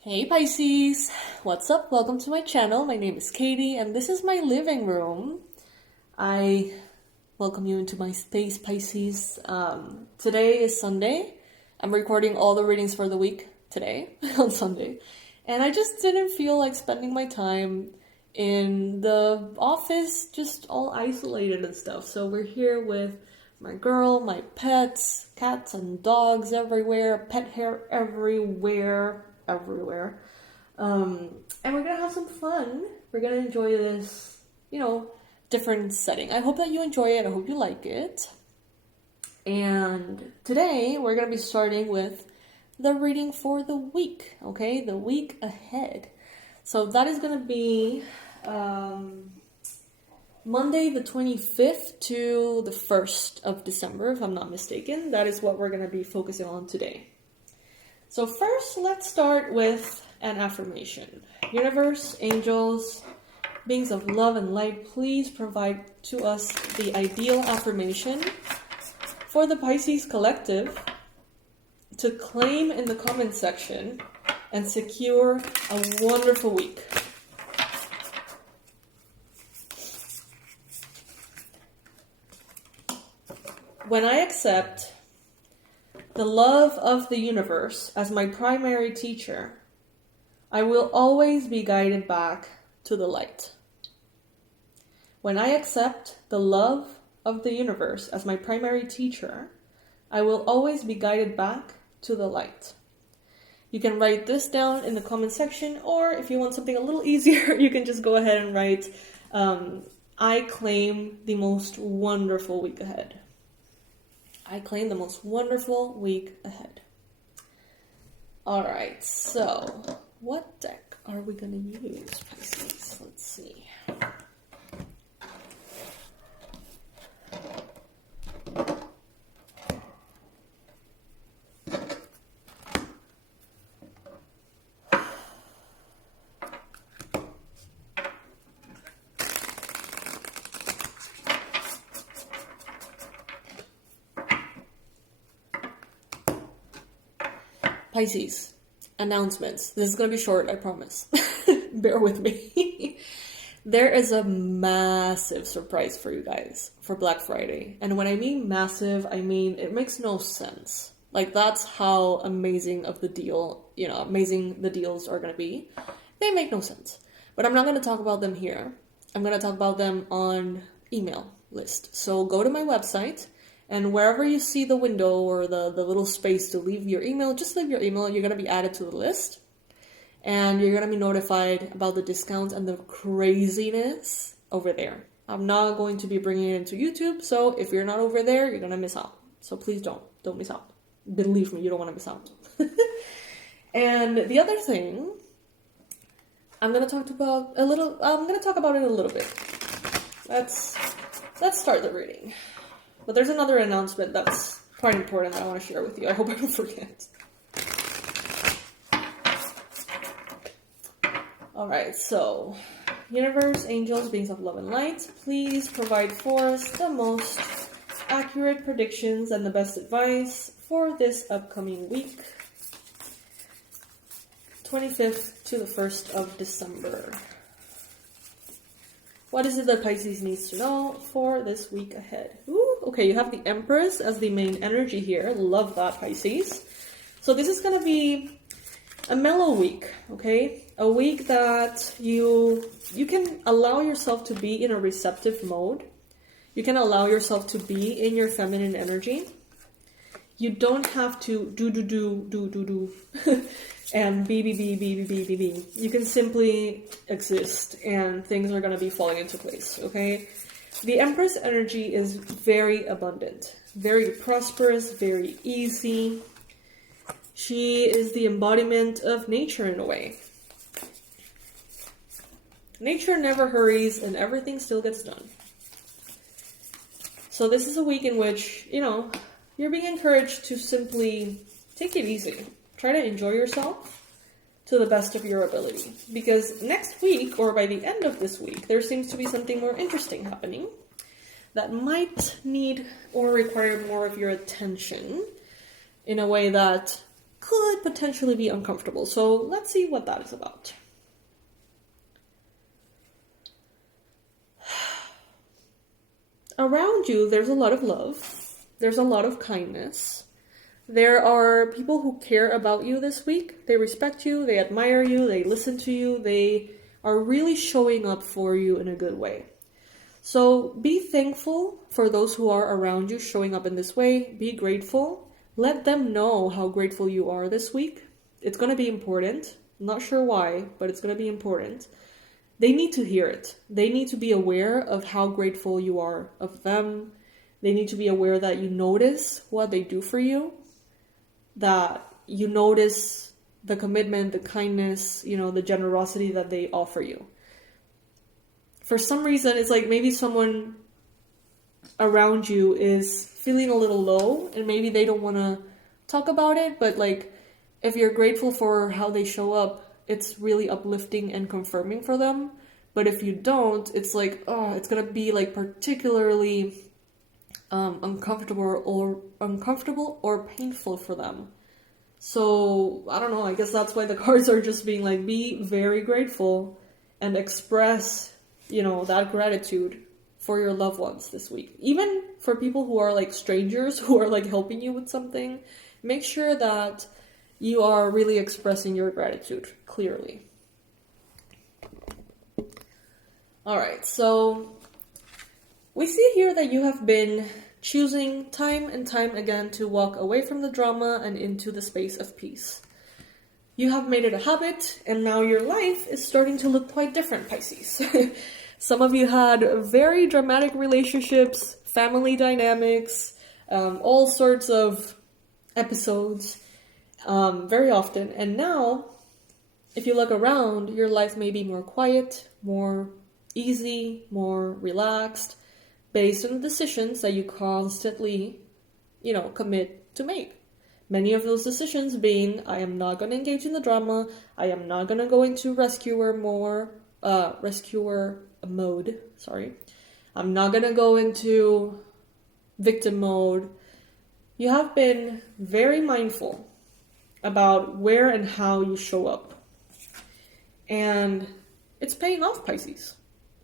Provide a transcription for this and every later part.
Hey Pisces! What's up? Welcome to my channel. My name is Katie and this is my living room. I welcome you into my space, Pisces. Today is Sunday. I'm recording all the readings for the week today, on Sunday. And I just didn't feel like spending my time in the office, just all isolated and stuff. So we're here with my girl, my pets, cats and dogs everywhere, pet hair everywhere. And we're gonna have some fun. We're gonna enjoy this, different setting. I hope that you enjoy it. I hope you like it. And today we're gonna be starting with the reading for the week, okay? The week ahead. So that is gonna be Monday the 25th to the 1st of December, if I'm not mistaken. That is what we're gonna be focusing on today. So first, let's start with an affirmation. Universe, angels, beings of love and light, please provide to us the ideal affirmation for the Pisces collective to claim in the comment section and secure a wonderful week. When I accept the love of the universe as my primary teacher, I will always be guided back to the light. When I accept the love of the universe as my primary teacher, I will always be guided back to the light. You can write this down in the comment section, or if you want something a little easier, you can just go ahead and write, I claim the most wonderful week ahead. I claim the most wonderful week ahead. Alright, so what deck are we going to use, Pisces? Let's see. Pisces, announcements. This is going to be short, I promise. Bear with me. There is a massive surprise for you guys for Black Friday. And when I mean massive, I mean it makes no sense. Like, that's how amazing the deals are going to be. They make no sense. But I'm not going to talk about them here. I'm going to talk about them on email list. So go to my website. And wherever you see the window or the little space to leave your email, just leave your email. You're going to be added to the list. And you're going to be notified about the discounts and the craziness over there. I'm not going to be bringing it into YouTube. So if you're not over there, you're going to miss out. So please don't miss out. Believe me, you don't want to miss out. And the other thing, I'm going to talk about it a little bit. Let's start the reading. But there's another announcement that's quite important that I want to share with you. I hope I don't forget. Alright, so universe, angels, beings of love and light, please provide for us the most accurate predictions and the best advice for this upcoming week, 25th to the 1st of December. What is it that Pisces needs to know for this week ahead? Ooh, okay, you have the Empress as the main energy here. Love that, Pisces. So this is going to be a mellow week, okay? A week that you can allow yourself to be in a receptive mode. You can allow yourself to be in your feminine energy. You don't have to do and be. You can simply exist and things are going to be falling into place, okay? The Empress energy is very abundant, very prosperous, very easy. She is the embodiment of nature in a way. Nature never hurries and everything still gets done. So this is a week in which, you're being encouraged to simply take it easy. Try to enjoy yourself to the best of your ability. Because next week, or by the end of this week, there seems to be something more interesting happening that might need or require more of your attention in a way that could potentially be uncomfortable. So let's see what that is about. Around you, there's a lot of love. There's a lot of kindness. There are people who care about you this week. They respect you, they admire you, they listen to you, they are really showing up for you in a good way. So be thankful for those who are around you showing up in this way. Be grateful. Let them know how grateful you are this week. It's going to be important. I'm not sure why, but it's going to be important. They need to hear it. They need to be aware of how grateful you are of them. They need to be aware that you notice what they do for you, that you notice the commitment, the kindness, the generosity that they offer you. For some reason, it's like maybe someone around you is feeling a little low and maybe they don't want to talk about it, but like if you're grateful for how they show up, it's really uplifting and confirming for them. But if you don't, it's like, it's going to be like particularly uncomfortable or painful for them. So I don't know, I guess that's why the cards are just being like, be very grateful and express, that gratitude for your loved ones this week. Even for people who are like strangers who are like helping you with something, make sure that you are really expressing your gratitude clearly. All right, so we see here that you have been choosing time and time again to walk away from the drama and into the space of peace. You have made it a habit, and now your life is starting to look quite different, Pisces. Some of you had very dramatic relationships, family dynamics, all sorts of episodes, very often. And now, if you look around, your life may be more quiet, more easy, more relaxed, based on the decisions that you constantly, commit to make. Many of those decisions being, I am not going to engage in the drama, I am not going to go into rescuer mode, I'm not going to go into victim mode. You have been very mindful about where and how you show up. And it's paying off, Pisces.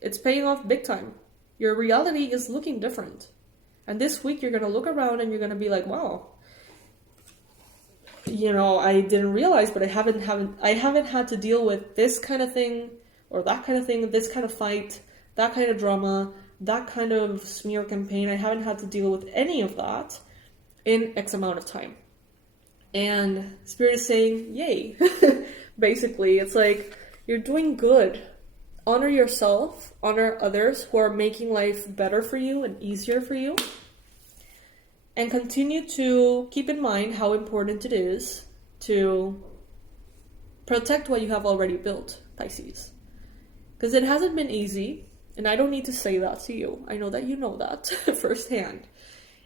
It's paying off big time. Your reality is looking different. And this week you're going to look around and you're going to be like, wow, I didn't realize, but I haven't had to deal with this kind of thing or that kind of thing, this kind of fight, that kind of drama, that kind of smear campaign. I haven't had to deal with any of that in X amount of time. And Spirit is saying, yay. Basically, it's like, you're doing good. Honor yourself, honor others who are making life better for you and easier for you. And continue to keep in mind how important it is to protect what you have already built, Pisces. Because it hasn't been easy, and I don't need to say that to you. I know that you know that firsthand.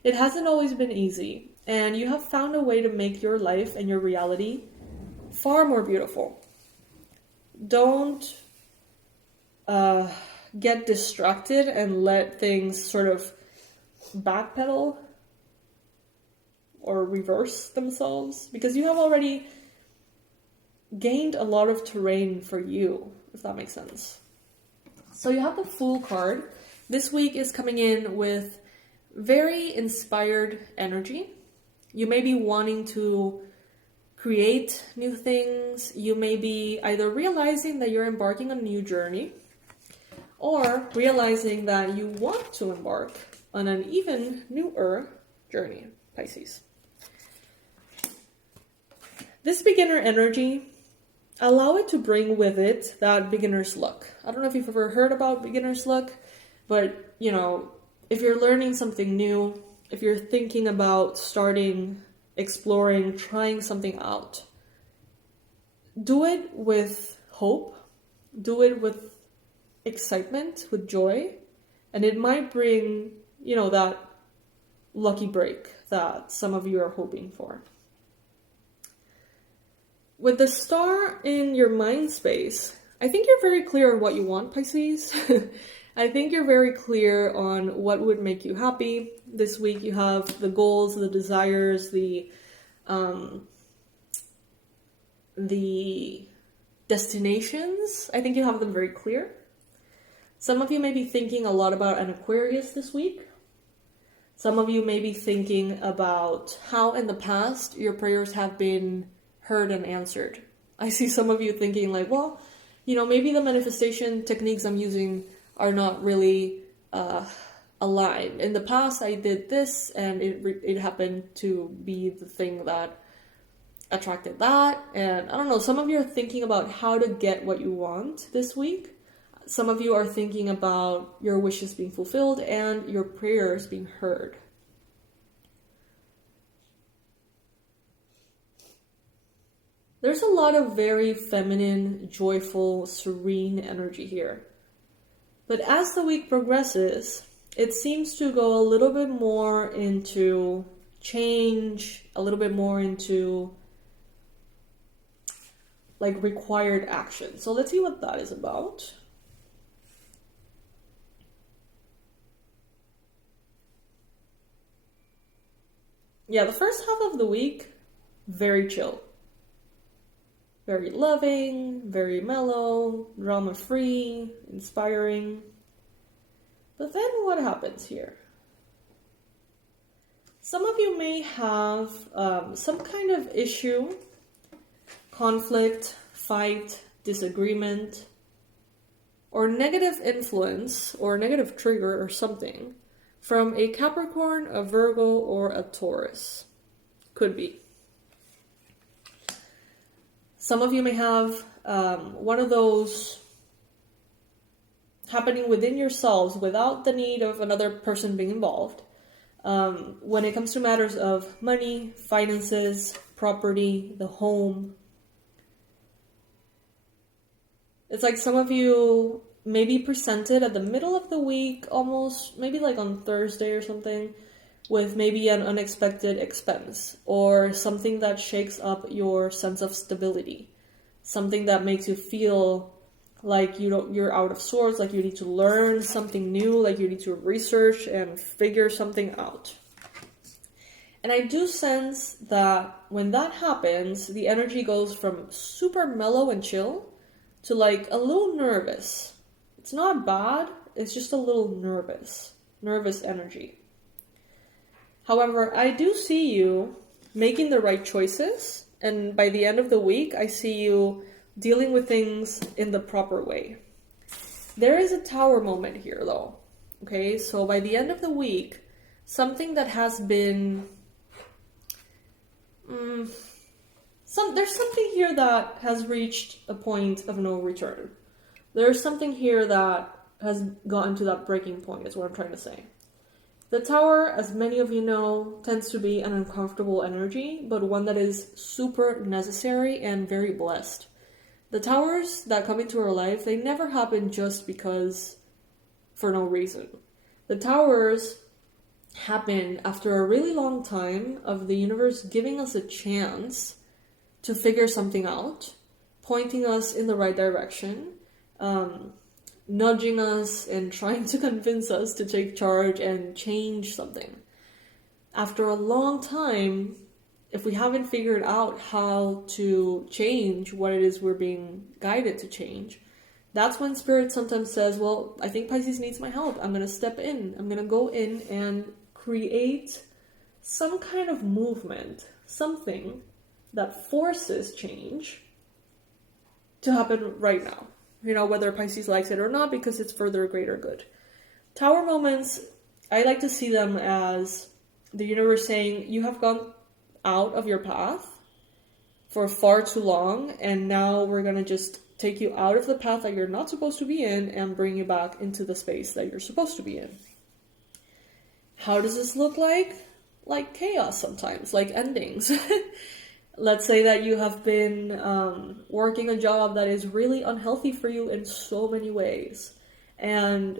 It hasn't always been easy, and you have found a way to make your life and your reality far more beautiful. Don't get distracted and let things sort of backpedal or reverse themselves, because you have already gained a lot of terrain for you, if that makes sense. So you have the Fool card. This week is coming in with very inspired energy. You may be wanting to create new things. You may be either realizing that you're embarking on a new journey, or realizing that you want to embark on an even newer journey, Pisces. This beginner energy, allow it to bring with it that beginner's luck. I don't know if you've ever heard about beginner's luck, but, if you're learning something new, if you're thinking about starting, exploring, trying something out, do it with hope, do it with excitement, with joy, and it might bring, that lucky break that some of you are hoping for. With the star in your mind space, I think you're very clear on what you want, Pisces. I think you're very clear on what would make you happy. This week you have the goals, the desires, the the destinations, I think you have them very clear. Some of you may be thinking a lot about an Aquarius this week. Some of you may be thinking about how in the past your prayers have been heard and answered. I see some of you thinking like, well, maybe the manifestation techniques I'm using are not really aligned. In the past, I did this and it happened to be the thing that attracted that. And I don't know, some of you are thinking about how to get what you want this week. Some of you are thinking about your wishes being fulfilled and your prayers being heard. There's a lot of very feminine, joyful, serene energy here. But as the week progresses, it seems to go a little bit more into change, a little bit more into like required action. So let's see what that is about. Yeah, the first half of the week, very chill. Very loving, very mellow, drama-free, inspiring. But then what happens here? Some of you may have some kind of issue, conflict, fight, disagreement, or negative influence, or negative trigger or something from a Capricorn, a Virgo, or a Taurus. Could be. Some of you may have one of those happening within yourselves without the need of another person being involved. When it comes to matters of money, finances, property, the home. It's like some of you may be presented at the middle of the week, almost maybe like on Thursday or something, with maybe an unexpected expense or something that shakes up your sense of stability, something that makes you feel like you're out of sorts, like you need to learn something new, like you need to research and figure something out. And I do sense that when that happens, the energy goes from super mellow and chill to like a little nervous. It's not bad, it's just a little nervous energy. However, I do see you making the right choices, and by the end of the week, I see you dealing with things in the proper way. There is a tower moment here, though. Okay, so by the end of the week, something that has been... there's something here that has reached a point of no return. There's something here that has gotten to that breaking point, is what I'm trying to say. The tower, as many of you know, tends to be an uncomfortable energy, but one that is super necessary and very blessed. The towers that come into our life, they never happen just because for no reason. The towers happen after a really long time of the universe giving us a chance to figure something out, pointing us in the right direction, nudging us and trying to convince us to take charge and change something. After a long time, if we haven't figured out how to change what it is we're being guided to change, that's when Spirit sometimes says, well, I think Pisces needs my help. I'm going to step in. I'm going to go in and create some kind of movement, something that forces change to happen right now. Whether Pisces likes it or not, because it's for their greater good. Tower moments, I like to see them as the universe saying, you have gone out of your path for far too long, and now we're going to just take you out of the path that you're not supposed to be in and bring you back into the space that you're supposed to be in. How does this look like? Like chaos sometimes, like endings. Let's say that you have been working a job that is really unhealthy for you in so many ways. And,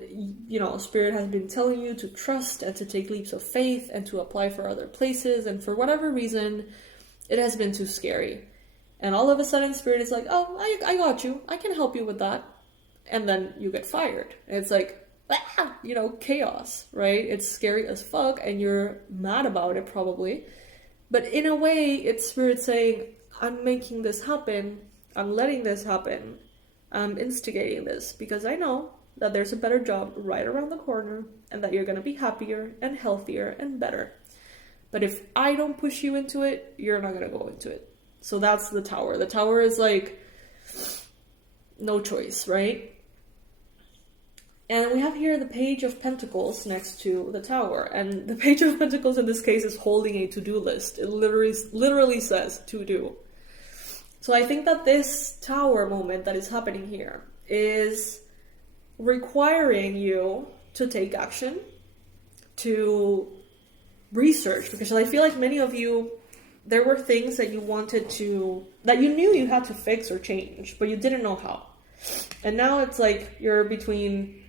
Spirit has been telling you to trust and to take leaps of faith and to apply for other places. And for whatever reason, it has been too scary. And all of a sudden, Spirit is like, oh, I got you. I can help you with that. And then you get fired. And it's like, chaos, right? It's scary as fuck and you're mad about it probably. But in a way, it's Spirit saying, I'm making this happen. I'm letting this happen. I'm instigating this because I know that there's a better job right around the corner and that you're going to be happier and healthier and better. But if I don't push you into it, you're not going to go into it. So that's the Tower. The Tower is like no choice, right? And we have here the Page of Pentacles next to the Tower. And the Page of Pentacles in this case is holding a to-do list. It literally says to do. So I think that this Tower moment that is happening here is requiring you to take action, to research, because I feel like many of you, there were things that you wanted to, that you knew you had to fix or change, but you didn't know how. And now it's like you're between,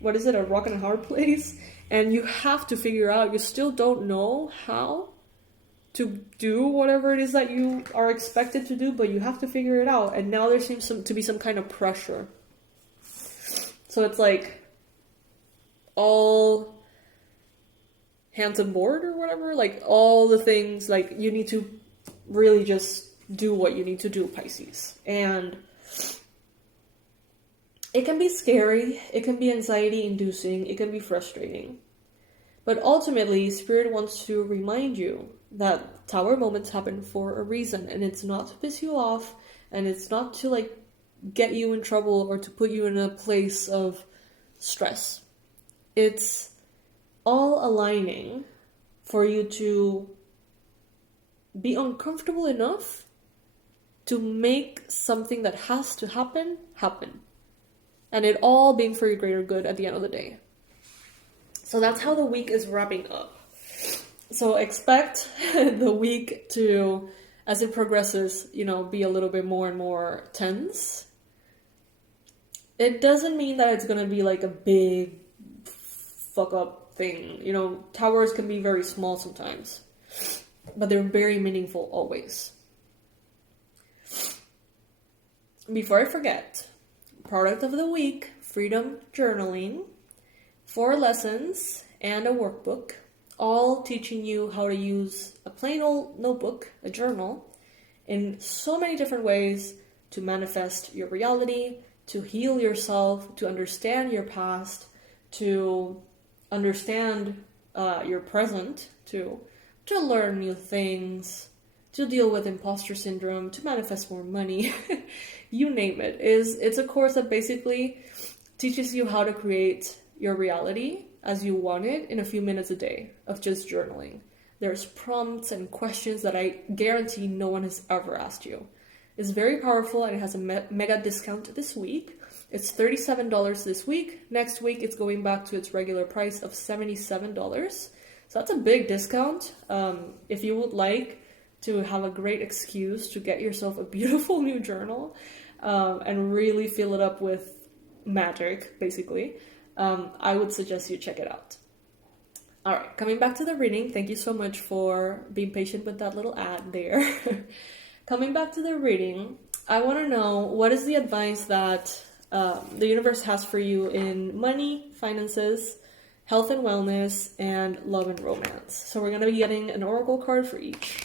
what is it, a rock and a hard place, and you have to figure out, you still don't know how to do whatever it is that you are expected to do, but you have to figure it out. And now there seems to be some kind of pressure. So it's like all hands on board or whatever, like all the things, like you need to really just do what you need to do, Pisces. And it can be scary, it can be anxiety inducing, it can be frustrating. But ultimately, Spirit wants to remind you that Tower moments happen for a reason, and it's not to piss you off, and it's not to like get you in trouble or to put you in a place of stress. It's all aligning for you to be uncomfortable enough to make something that has to happen, happen. And it all being for your greater good at the end of the day. So that's how the week is wrapping up. So expect the week to, as it progresses, be a little bit more and more tense. It doesn't mean that it's going to be like a big fuck up thing. Towers can be very small sometimes, but they're very meaningful always. Before I forget, product of the week, Freedom Journaling, 4 lessons and a workbook, all teaching you how to use a plain old notebook, a journal, in so many different ways to manifest your reality, to heal yourself, to understand your past, to understand your present, to learn new things, to deal with imposter syndrome, to manifest more money, you name it. It's a course that basically teaches you how to create your reality as you want it in a few minutes a day of just journaling. There's prompts and questions that I guarantee no one has ever asked you. It's very powerful, and it has a mega discount this week. It's $37 this week. Next week, it's going back to its regular price of $77. So that's a big discount. If you would like to have a great excuse to get yourself a beautiful new journal and really fill it up with magic, basically, I would suggest you check it out. All right, coming back to the reading, thank you so much for being patient with that little ad there. Coming back to the reading, I want to know, what is the advice that the universe has for you in money, finances, health and wellness, and love and romance? So we're going to be getting an oracle card for each.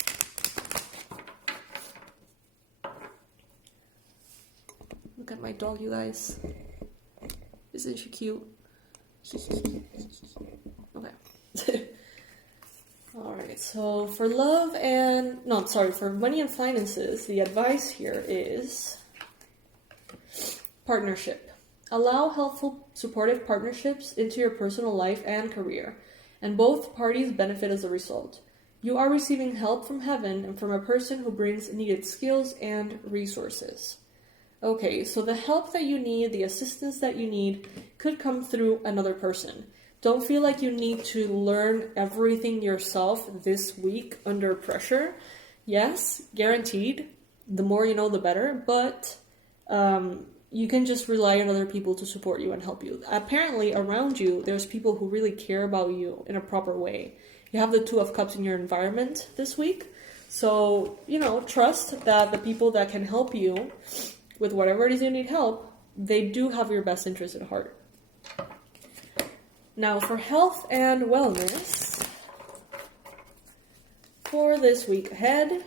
Look at my dog, you guys. Isn't she cute? Okay. Alright, so for for money and finances, the advice here is partnership. Allow helpful, supportive partnerships into your personal life and career, and both parties benefit as a result. You are receiving help from heaven and from a person who brings needed skills and resources. Okay, so the help that you need, the assistance that you need, could come through another person. Don't feel like you need to learn everything yourself this week under pressure. Yes, guaranteed. The more you know, the better. But you can just rely on other people to support you and help you. Apparently, around you, there's people who really care about you in a proper way. You have the Two of Cups in your environment this week. So, trust that the people that can help you with whatever it is you need help, they do have your best interest at heart. Now, for health and wellness, for this week ahead,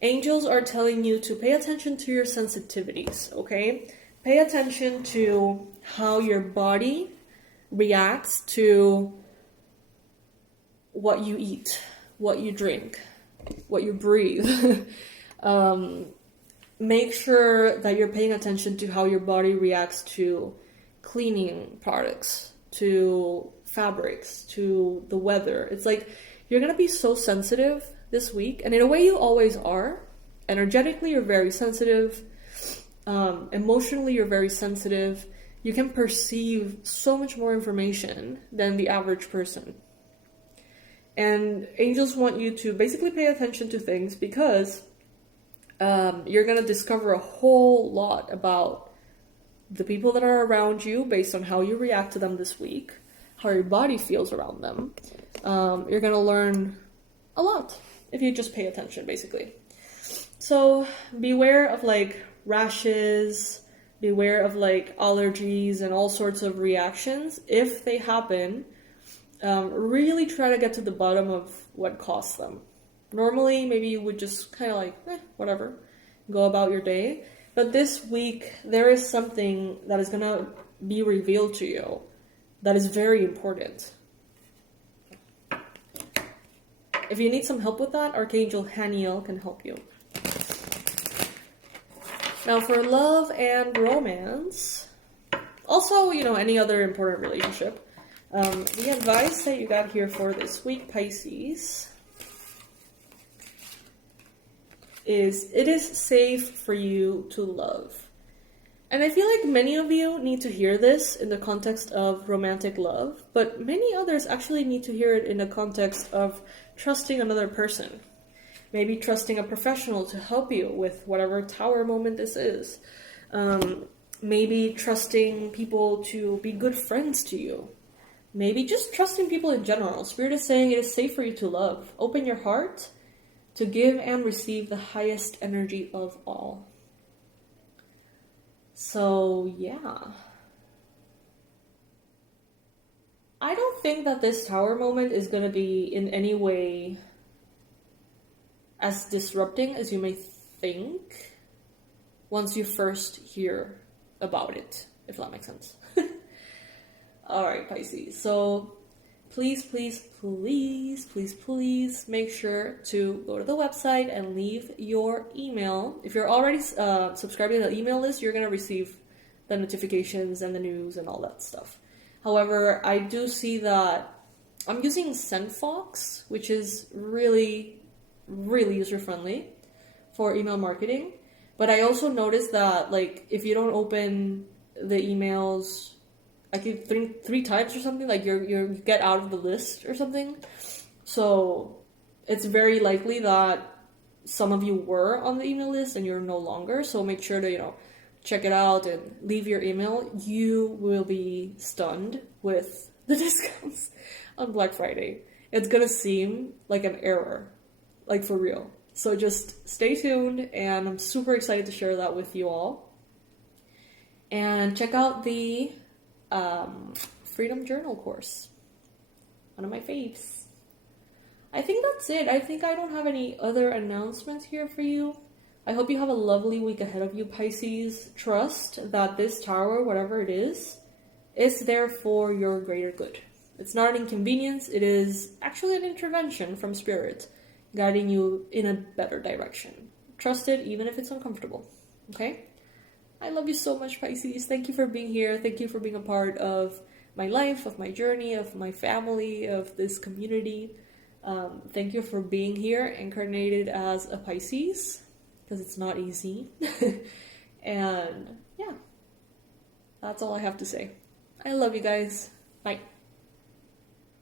Angels are telling you to pay attention to your sensitivities, okay? Pay attention to how your body reacts to what you eat, what you drink, what you breathe. Make sure that you're paying attention to how your body reacts to cleaning products, to fabrics, to the weather. It's like you're going to be so sensitive this week, and in a way you always are. Energetically, you're very sensitive. Emotionally, you're very sensitive. You can perceive so much more information than the average person. And angels want you to basically pay attention to things because you're going to discover a whole lot about the people that are around you based on how you react to them this week, how your body feels around them. You're going to learn a lot if you just pay attention, basically. So beware of like rashes, beware of like allergies and all sorts of reactions. If they happen, really try to get to the bottom of what caused them. Normally, maybe you would just kind of like, whatever, go about your day. But this week, there is something that is going to be revealed to you that is very important. If you need some help with that, Archangel Haniel can help you. Now for love and romance, also, any other important relationship, the advice that you got here for this week, Pisces, is it is safe for you to love. And I feel like many of you need to hear this in the context of romantic love, but many others actually need to hear it in the context of trusting another person. Maybe trusting a professional to help you with whatever tower moment this is. Maybe trusting people to be good friends to you. Maybe just trusting people in general. Spirit is saying it is safe for you to love. Open your heart to give and receive the highest energy of all. So, yeah. I don't think that this tower moment is going to be in any way as disrupting as you may think once you first hear about it, if that makes sense. Alright, Pisces. So, please make sure to go to the website and leave your email. If you're already subscribing to the email list, you're going to receive the notifications and the news and all that stuff. However, I do see that I'm using SendFox, which is really user-friendly for email marketing. But I also noticed that, like, if you don't open the emails, I think three times or something, like you get out of the list or something. So it's very likely that some of you were on the email list and you're no longer. So make sure to, check it out and leave your email. You will be stunned with the discounts on Black Friday. It's gonna seem like an error, like for real. So just stay tuned, and I'm super excited to share that with you all. And check out the Freedom Journal course. One of my faves. I think that's it. I think I don't have any other announcements here for you. I hope you have a lovely week ahead of you, Pisces. Trust that this tower, whatever it is there for your greater good. It's not an inconvenience. It is actually an intervention from Spirit, guiding you in a better direction. Trust it, even if it's uncomfortable. Okay? I love you so much, Pisces. Thank you for being here. Thank you for being a part of my life, of my journey, of my family, of this community. Thank you for being here, incarnated as a Pisces, because it's not easy. And yeah, that's all I have to say. I love you guys. Bye.